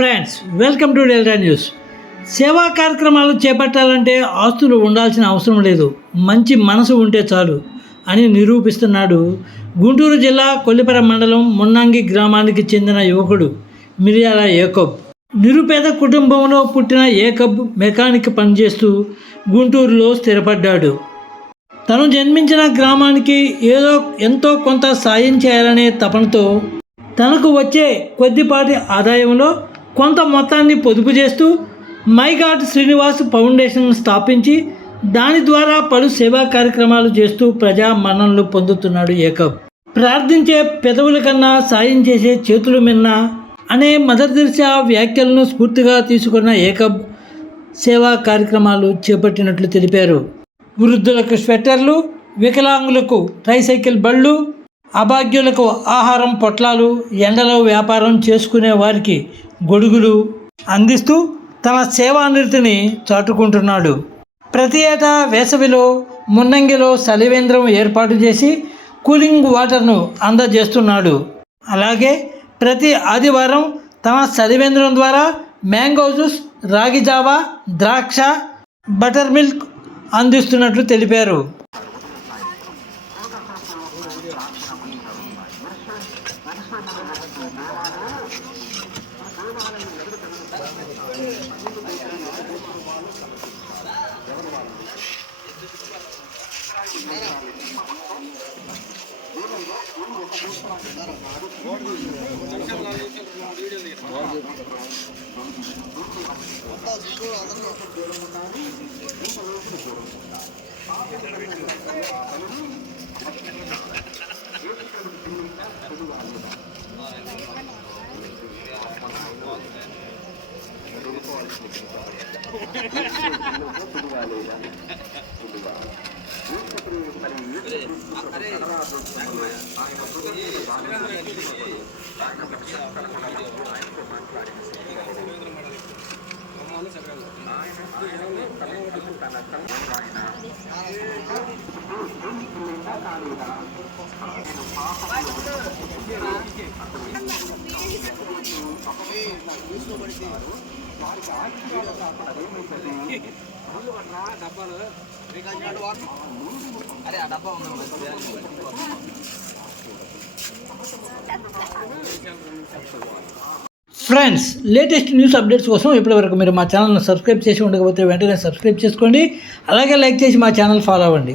Friends, welcome to delta news. సేవా కార్యక్రమాలు చేపట్టాలంటే ఆస్తులు ఉండాల్సిన అవసరం లేదు, మంచి మనసు ఉంటే చాలు అని నిరూపిస్తున్నాడు గుంటూరు జిల్లా కొల్లిపర మండలం మున్నంగి గ్రామానికి చెందిన యువకుడు మిరియాల ఏకబ్. నిరుపేద కుటుంబంలో పుట్టిన ఏకబ్ మెకానిక్ పనిచేస్తూ గుంటూరులో స్థిరపడ్డాడు. తను జన్మించిన గ్రామానికి ఎంతో కొంత సాయం చేయాలనే తపనతో తనకు వచ్చే కొద్దిపాటి ఆదాయంలో కొంత మొత్తాన్ని పొదుపు చేస్తూ మైగాడ్ శ్రీనివాస్ ఫౌండేషన్ స్థాపించి దాని ద్వారా పలు సేవా కార్యక్రమాలు చేస్తూ ప్రజా మన్ననలు పొందుతున్నాడు ఏకబ్. ప్రార్థించే పెదవుల కన్నా సాయం చేసే చేతులు మిన్న అనే మదర్ తెరెసా వ్యాఖ్యలను స్ఫూర్తిగా తీసుకున్న ఏకబ్ సేవా కార్యక్రమాలు చేపట్టినట్లు తెలిపారు. వృద్ధులకు స్వెట్టర్లు, వికలాంగులకు ట్రైసైకిల్ బళ్ళు, అభాగ్యులకు ఆహారం పొట్లాలు, ఎండలో వ్యాపారం చేసుకునే వారికి గొడుగులు అందిస్తూ తన సేవానిరతిని చాటుకుంటున్నాడు. ప్రతి ఏటా వేసవిలో మున్నంగిలో చలివేంద్రం ఏర్పాటు చేసి కూలింగ్ వాటర్ను అందజేస్తున్నాడు. అలాగే ప్రతి ఆదివారం తన చలివేంద్రం ద్వారా మ్యాంగో జ్యూస్, రాగి జావా, ద్రాక్ష, బటర్ మిల్క్ అందిస్తున్నట్లు తెలిపారు. ఫ్రెండ్స్, లేటెస్ట్ న్యూస్ అప్డేట్స్ కోసం ఇప్పటివరకు మీరు మా ఛానల్ని సబ్స్క్రైబ్ చేసి ఉండకపోతే వెంటనే సబ్స్క్రైబ్ చేసుకోండి. అలాగే లైక్ చేసి మా ఛానల్ ఫాలో అవ్వండి.